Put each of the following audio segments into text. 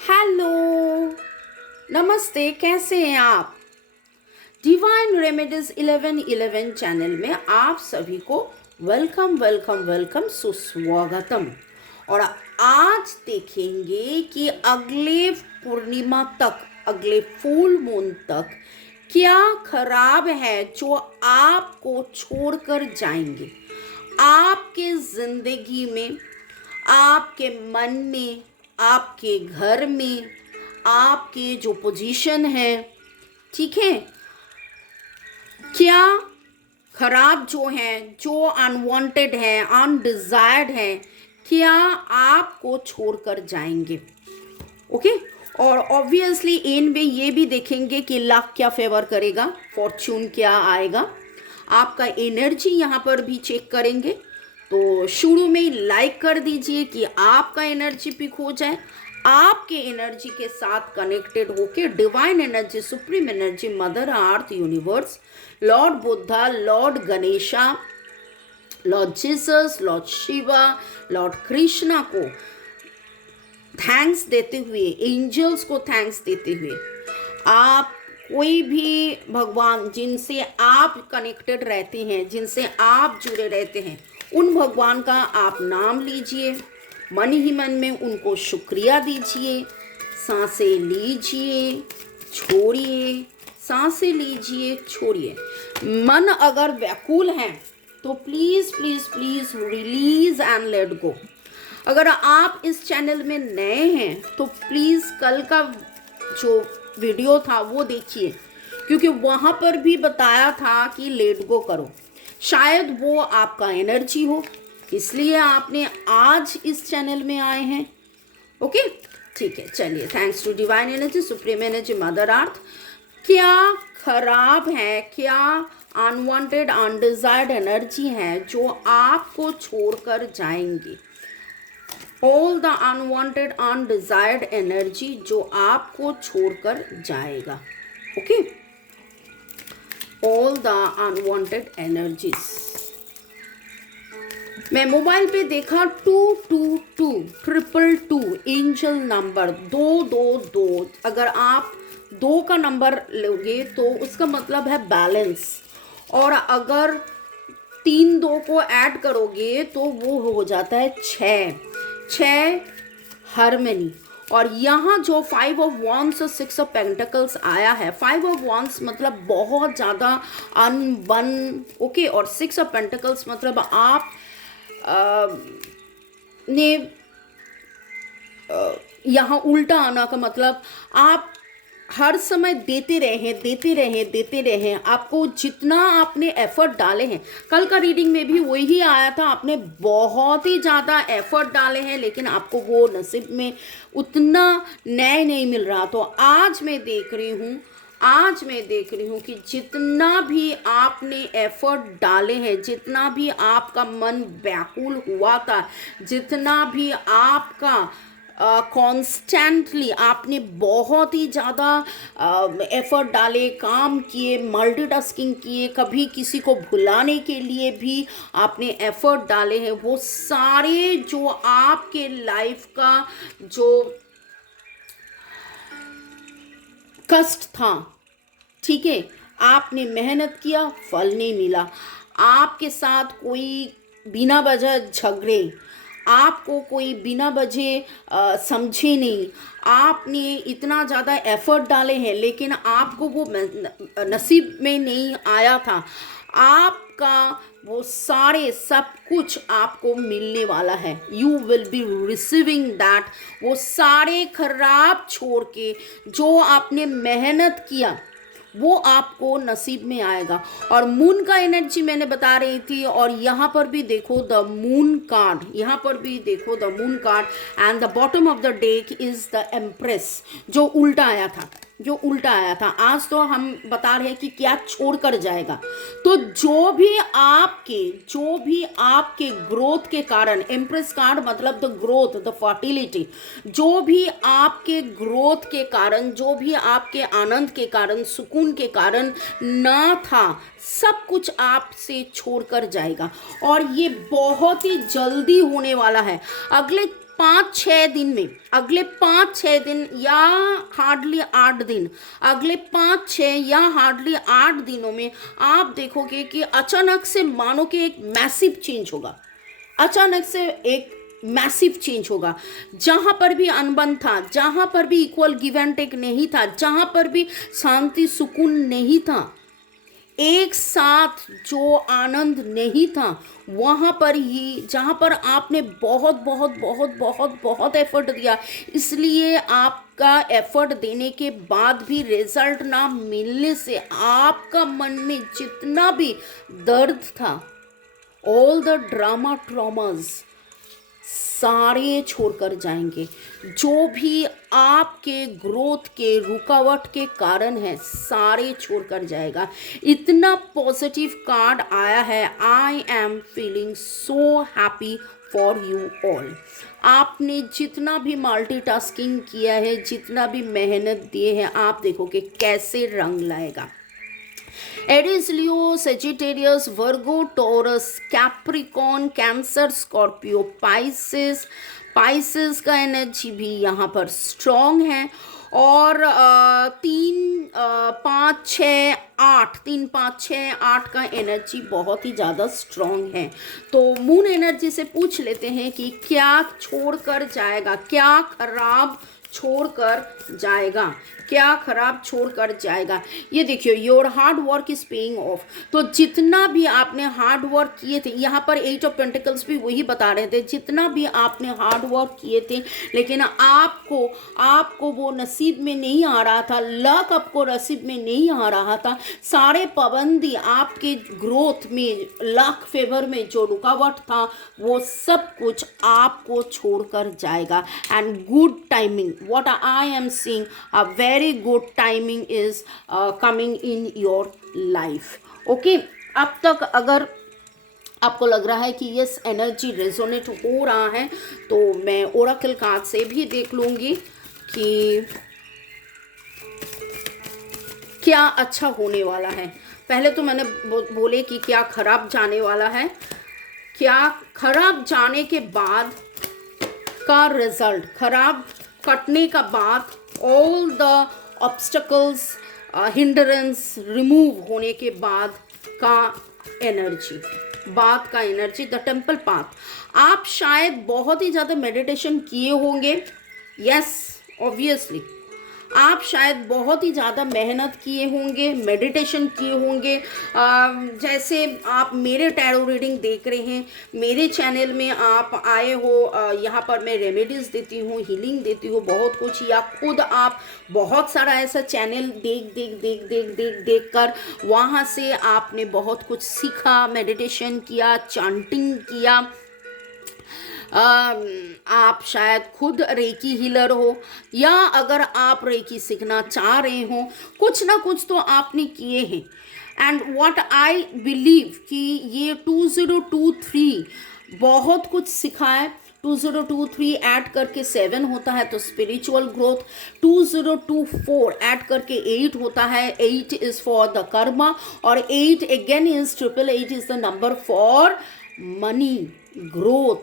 Hello, नमस्ते। कैसे हैं आप? डिवाइन रेमेडीज 1111 चैनल में आप सभी को वेलकम वेलकम वेलकम, सुस्वागतम। और आज देखेंगे कि अगले पूर्णिमा तक, अगले फुल मून तक क्या खराब है जो आपको छोड़कर जाएंगे आपके जिंदगी में, आपके मन में, आपके घर में, आपके जो पोजीशन है। ठीक है, क्या खराब जो है, जो अनवांटेड है, अनडिजायर्ड है, क्या आपको छोड़कर जाएंगे। ओके। और ऑब्वियसली एंड में ये भी देखेंगे कि लक क्या फेवर करेगा, फॉर्च्यून क्या आएगा, आपका एनर्जी यहाँ पर भी चेक करेंगे। तो शुरू में ही लाइक कर दीजिए कि आपका एनर्जी पिक हो जाए, आपके एनर्जी के साथ कनेक्टेड होके divine energy, supreme energy, mother अर्थ, universe, Lord Buddha, Lord Ganesha, Lord Jesus, Lord Shiva, Lord Krishna को थैंक्स देते हुए, एंजल्स को थैंक्स देते हुए, आप कोई भी भगवान जिनसे आप कनेक्टेड रहते हैं, जिनसे आप जुड़े रहते हैं, उन भगवान का आप नाम लीजिए, मन ही मन में उनको शुक्रिया दीजिए। सांसें लीजिए, छोड़िए, सांसें लीजिए, छोड़िए। मन अगर व्याकुल है तो please please please release and let go. अगर आप इस चैनल में नए हैं तो प्लीज़ कल का जो वीडियो था वो देखिए, क्योंकि वहाँ पर भी बताया था कि लेट गो करो। शायद वो आपका एनर्जी हो, इसलिए आपने आज इस चैनल में आए हैं। ओके, ठीक है, चलिए। Thanks to divine energy, supreme energy, mother earth. क्या खराब है, क्या अनवांटेड अनडिजायर्ड एनर्जी है जो आपको छोड़कर जाएंगी। All the unwanted undesired energy जो आपको छोड़कर जाएगा। Okay, all the unwanted energies. मैं मोबाइल पे देखा 222 एंजल नंबर 222। अगर आप 2 का नंबर लोगे तो उसका मतलब है बैलेंस, और अगर 3 2 को ऐड करोगे तो वो हो जाता है 6 हार्मनी। और यहाँ जो 5 ऑफ वॉन्ड्स और 6 ऑफ पेंटिकल्स आया है, 5 ऑफ वॉन्ड्स मतलब बहुत ज़्यादा अनबन। ओके, और 6 ऑफ पेंटिकल्स मतलब आप ने यहाँ उल्टा आना का मतलब आप हर समय देते रहें। आपको जितना आपने एफर्ट डाले हैं, कल का रीडिंग में भी वही आया था, आपने बहुत ही ज़्यादा एफर्ट डाले हैं लेकिन आपको वो नसीब में उतना न्याय नहीं मिल रहा। तो आज मैं देख रही हूँ कि जितना भी आपने एफर्ट डाले हैं, जितना भी आपका मन व्याकुल हुआ था, जितना भी आपका कॉन्स्टेंटली आपने बहुत ही ज़्यादा एफर्ट डाले, काम किए, मल्टीटास्किंग किए, कभी किसी को भुलाने के लिए भी आपने एफर्ट डाले हैं, वो सारे जो आपके लाइफ का जो कष्ट था, ठीक है, आपने मेहनत किया, फल नहीं मिला। आपके साथ कोई बिना वजह झगड़े, आपको कोई बिना वजह समझे नहीं, आपने इतना ज़्यादा एफर्ट डाले हैं लेकिन आपको वो नसीब में नहीं आया था। आपका वो सारे सब कुछ आपको मिलने वाला है। You will be receiving that. वो सारे खराब छोड़ के जो आपने मेहनत किया वो आपको नसीब में आएगा। और मून का एनर्जी मैंने बता रही थी, और यहाँ पर भी देखो द मून कार्ड, यहाँ पर भी देखो the moon card, and the bottom of the deck is the empress, जो उल्टा आया था। आज तो हम बता रहे हैं कि क्या छोड़कर जाएगा। तो जो भी आपके ग्रोथ के कारण, एम्प्रेस कार्ड मतलब द ग्रोथ, द फर्टिलिटी, जो भी आपके ग्रोथ के कारण, जो भी आपके आनंद के कारण, सुकून के कारण ना था, सब कुछ आपसे छोड़कर जाएगा। और ये बहुत ही जल्दी होने वाला है। अगले 5-6 दिन में, अगले 5-6 दिन या हार्डली 8 दिन, अगले 5-6 या हार्डली 8 दिनों में आप देखोगे कि अचानक से मानो कि एक मैसिव चेंज होगा, अचानक से एक मैसिव चेंज होगा। जहाँ पर भी अनबन था, जहाँ पर भी इक्वल गिव एंड टेक नहीं था, जहाँ पर भी शांति सुकून नहीं था, एक साथ जो आनंद नहीं था, वहाँ पर ही जहाँ पर आपने बहुत बहुत बहुत बहुत बहुत एफर्ट दिया, इसलिए आपका एफर्ट देने के बाद भी रिजल्ट ना मिलने से आपका मन में जितना भी दर्द था, ऑल द ड्रामा ट्रॉमास सारे छोड़कर जाएंगे। जो भी आपके ग्रोथ के रुकावट के कारण है, सारे छोड़कर जाएगा। इतना पॉजिटिव कार्ड आया है। I am feeling so happy for you all. आपने जितना भी मल्टीटास्किंग किया है, जितना भी मेहनत दिए है, आप देखोगे कैसे रंग लाएगा। Aries, Leo, Sagittarius, Virgo, Taurus, Capricorn, Cancer, Scorpio, Pisces. Pisces का एनर्जी भी यहाँ पर स्ट्रॉन्ग है। और 3-5-6-8 का एनर्जी बहुत ही ज़्यादा स्ट्रॉन्ग है। तो मून एनर्जी से पूछ लेते हैं कि क्या छोड़कर जाएगा, क्या खराब छोड़कर जाएगा, क्या खराब छोड़कर जाएगा। ये देखियो, your hard work is paying off. तो जितना भी आपने हार्ड वर्क किए थे, यहाँ पर 8 ऑफ पेंटिकल्स भी वही बता रहे थे, जितना भी आपने हार्ड वर्क किए थे, लेकिन आपको वो नसीब में नहीं आ रहा था, लक आपको नसीब में नहीं आ रहा था, सारे पाबंदी आपके ग्रोथ में, लक फेवर में जो रुकावट था, वो सब कुछ आपको छोड़कर जाएगा। And good timing, what I am seeing, a very good timing is coming in your life. Okay, अब तक अगर आपको लग रहा है कि यस एनर्जी रेजोनेट हो रहा है, तो मैं ओरेकल कार्ड से भी देख लूँगी कि क्या अच्छा होने वाला है। पहले तो मैंने बोले कि क्या खराब जाने वाला है, क्या खराब जाने के बाद का रिजल्ट, खराब कटने का बाद, ऑल द ऑब्स्टकल्स, हिंड्रेंस रिमूव होने के बाद का एनर्जी, बाद का एनर्जी, द टेम्पल पाथ। आप शायद बहुत ही ज़्यादा मेडिटेशन किए होंगे, यस ऑब्वियसली आप शायद बहुत ही ज़्यादा मेहनत किए होंगे, मेडिटेशन किए होंगे। जैसे आप मेरे टैरो रीडिंग देख रहे हैं, मेरे चैनल में आप आए हो, यहाँ पर मैं रेमेडीज़ देती हूँ, हीलिंग देती हूँ, बहुत कुछ, या खुद आप बहुत सारा ऐसा चैनल देख कर वहाँ से आपने बहुत कुछ सीखा, मेडिटेशन किया, चांटिंग किया। आप शायद खुद रेकी हीलर हो, या अगर आप रेकी सीखना चाह रहे हो, कुछ ना कुछ तो आपने किए हैं। एंड व्हाट आई बिलीव कि ये 2023 बहुत कुछ सिखाए। 2023 ऐड करके 7 होता है तो स्पिरिचुअल ग्रोथ, 2024 ऐड करके 8 होता है, 8 इज़ फॉर द कर्मा, और 8 again is 888 is the number for money, growth,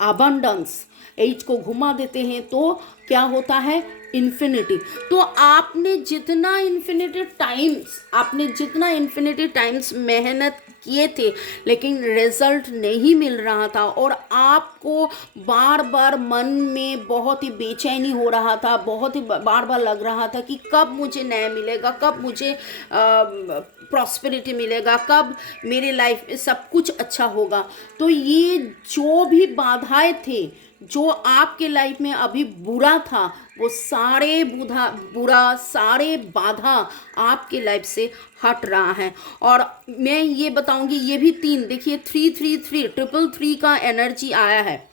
abundance. 8 को घुमा देते हैं तो क्या होता है, इन्फिनिटी। तो आपने जितना इन्फिनिटी टाइम्स मेहनत किए थे, लेकिन रिजल्ट नहीं मिल रहा था, और आपको बार बार मन में बहुत ही बेचैनी हो रहा था, बहुत ही बार बार लग रहा था कि कब मुझे न्याय मिलेगा, कब मुझे प्रॉस्पेरिटी मिलेगा, कब मेरे लाइफ में सब कुछ अच्छा होगा। तो ये जो भी बाधाएं थे, जो आपके लाइफ में अभी बुरा था, वो सारे सारे बाधा आपके लाइफ से हट रहा है। और मैं ये बताऊंगी, ये भी 3 देखिए, 333 333 का एनर्जी आया है।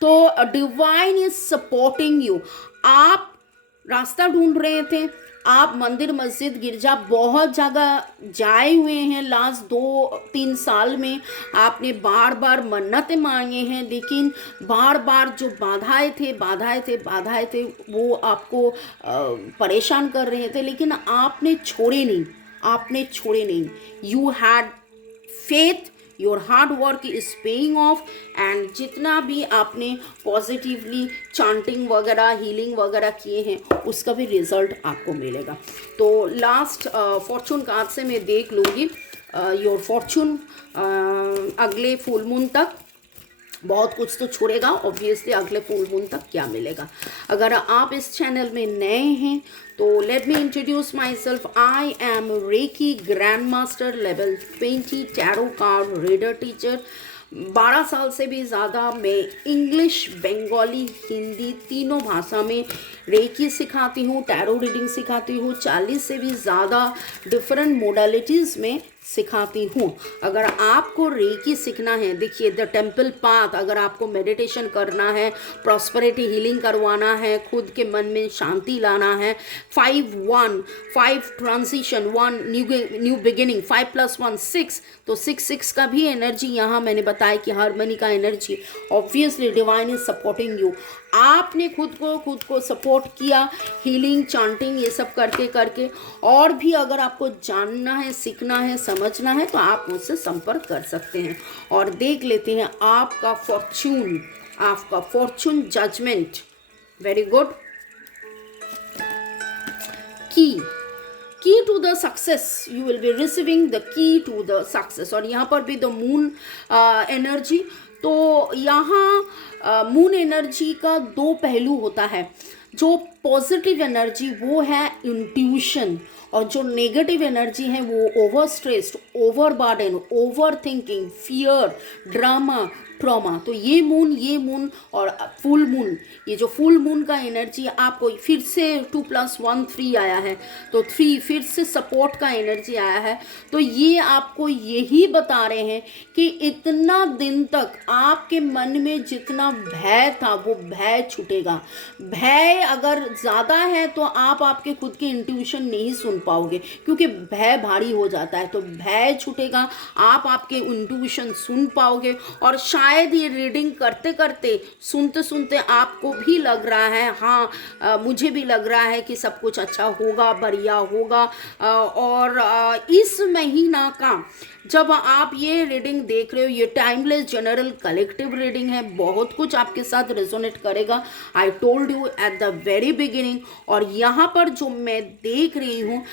तो डिवाइन इज सपोर्टिंग यू। आप रास्ता ढूंढ रहे थे, आप मंदिर, मस्जिद, गिरजा बहुत जगह जाए हुए हैं, लास्ट 2-3 साल में आपने बार बार मन्नतें मांगे हैं, लेकिन बार बार जो बाधाएं थे वो आपको परेशान कर रहे थे, लेकिन आपने छोड़े नहीं। You had faith, your hard work is paying off, and जितना भी आपने पॉजिटिवली चांटिंग वगैरह हीलिंग वगैरह किए हैं उसका भी रिजल्ट आपको मिलेगा। तो लास्ट फॉर्चून कार्ड से मैं देख लूँगी योर फॉर्चून अगले फुल मून तक। बहुत कुछ तो छोड़ेगा ऑब्वियसली, अगले फुल मून तक क्या मिलेगा। अगर आप इस चैनल में नए हैं तो let me introduce my self. I am reiki grand master level 20 tarot card reader teacher. 12 साल से भी ज़्यादा मैं इंग्लिश, बंगाली, हिंदी तीनों भाषा में रेकी सिखाती हूँ, टैरो रीडिंग सिखाती हूँ। 40 से भी ज़्यादा डिफरेंट मोडालिटीज़ में सिखाती हूँ। अगर आपको रेकी सीखना है, देखिए द टेम्पल पाथ, अगर आपको मेडिटेशन करना है, प्रॉस्पेरिटी हीलिंग करवाना है, खुद के मन में शांति लाना है, 5 ट्रांजिशन, 1 न्यू बिगिनिंग, 5 + 1 6, तो 6 का भी एनर्जी यहाँ मैंने बताया कि हार्मनी का energy, obviously divine is supporting you. आपने खुद को सपोर्ट किया हीलिंग चांटिंग ये सब करके करके। और भी अगर आपको जानना है, सीखना है, समझना है तो आप मुझसे संपर्क कर सकते हैं। और देख लेते हैं आपका fortune judgment. Very good. Key to the success, you will be receiving the key to the success. और यहाँ पर भी द मून एनर्जी। तो यहाँ मून एनर्जी का 2 पहलू होता है। जो पॉजिटिव एनर्जी वो है इंट्यूशन, और जो नेगेटिव एनर्जी है वो over stressed, over burden, over thinking, fear, drama, trauma. तो ये मून और फुल मून, ये जो फुल मून का एनर्जी आपको फिर से 2 + 1 3 आया है, तो 3 फिर से सपोर्ट का एनर्जी आया है। तो ये आपको यही बता रहे हैं कि इतना दिन तक आपके मन में जितना भय था वो भय छूटेगा। भय अगर ज़्यादा है तो आप आपके खुद की इंट्यूशन नहीं सुन पाओगे, क्योंकि भय भारी हो जाता है। तो भय छूटेगा, आप आपके इंट्यूशन सुन पाओगे। और शायद ये रीडिंग करते करते सुनते सुनते आपको भी लग रहा है, हाँ मुझे भी लग रहा है कि सब कुछ अच्छा होगा, बढ़िया होगा। और इस महीना का जब आप ये रीडिंग देख रहे हो, ये टाइमलेस जनरल कलेक्टिव रीडिंग है, बहुत कुछ आपके साथ रेजोनेट करेगा। I told you at the very beginning. और यहाँ पर जो मैं देख रही हूँ,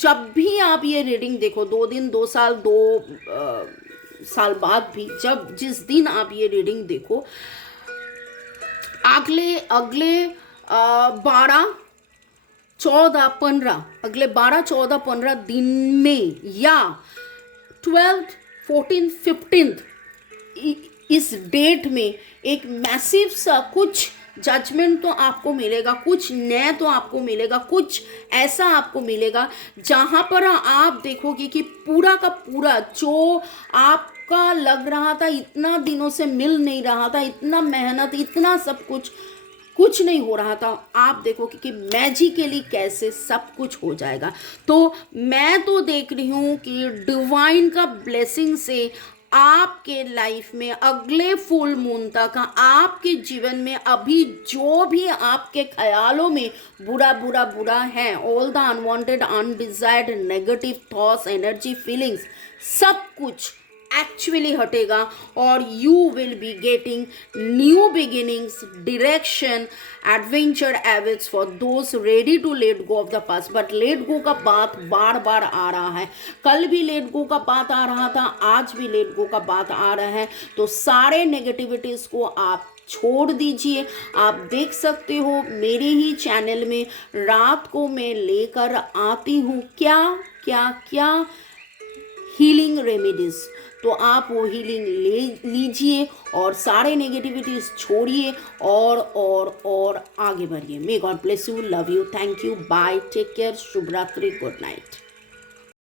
जब भी आप ये रीडिंग देखो, 2 दिन, 2 साल, 2 साल बाद भी, जिस दिन आप ये रीडिंग देखो, अगले 12, 14, 15 अगले 12, 14, 15 दिन में, या 12th, 14th, 15th इस डेट में एक मैसिव सा कुछ जजमेंट तो आपको मिलेगा, कुछ नया तो आपको मिलेगा, कुछ ऐसा आपको मिलेगा जहाँ पर आप देखोगे कि पूरा का पूरा जो आपका लग रहा था, इतना दिनों से मिल नहीं रहा था, इतना मेहनत, इतना सब कुछ नहीं हो रहा था, आप देखो कि मैजिकली कैसे सब कुछ हो जाएगा। तो मैं तो देख रही हूँ कि डिवाइन का ब्लेसिंग से आपके लाइफ में अगले फुल मून तक आपके जीवन में अभी जो भी आपके ख्यालों में बुरा है, all the unwanted, undesired, negative thoughts, energy, feelings, सब कुछ एक्चुअली हटेगा। और you will be getting new beginnings, direction, adventure awaits for those ready to let go of the past. But let go का बात बार बार आ रहा है, कल भी लेट गो का बात आ रहा था, आज भी लेट गो का बात आ रहा है। तो सारे नेगेटिविटीज़ को आप छोड़ दीजिए। आप देख सकते हो मेरे ही चैनल में रात को मैं लेकर आती हूँ क्या हीलिंग रेमेडीज। तो आप वो हीलिंग ले लीजिए और सारे नेगेटिविटीज छोड़िए और आगे बढ़िए। May God bless you, love you, thank you, bye, take care, शुभ रात्रि, गुड नाइट।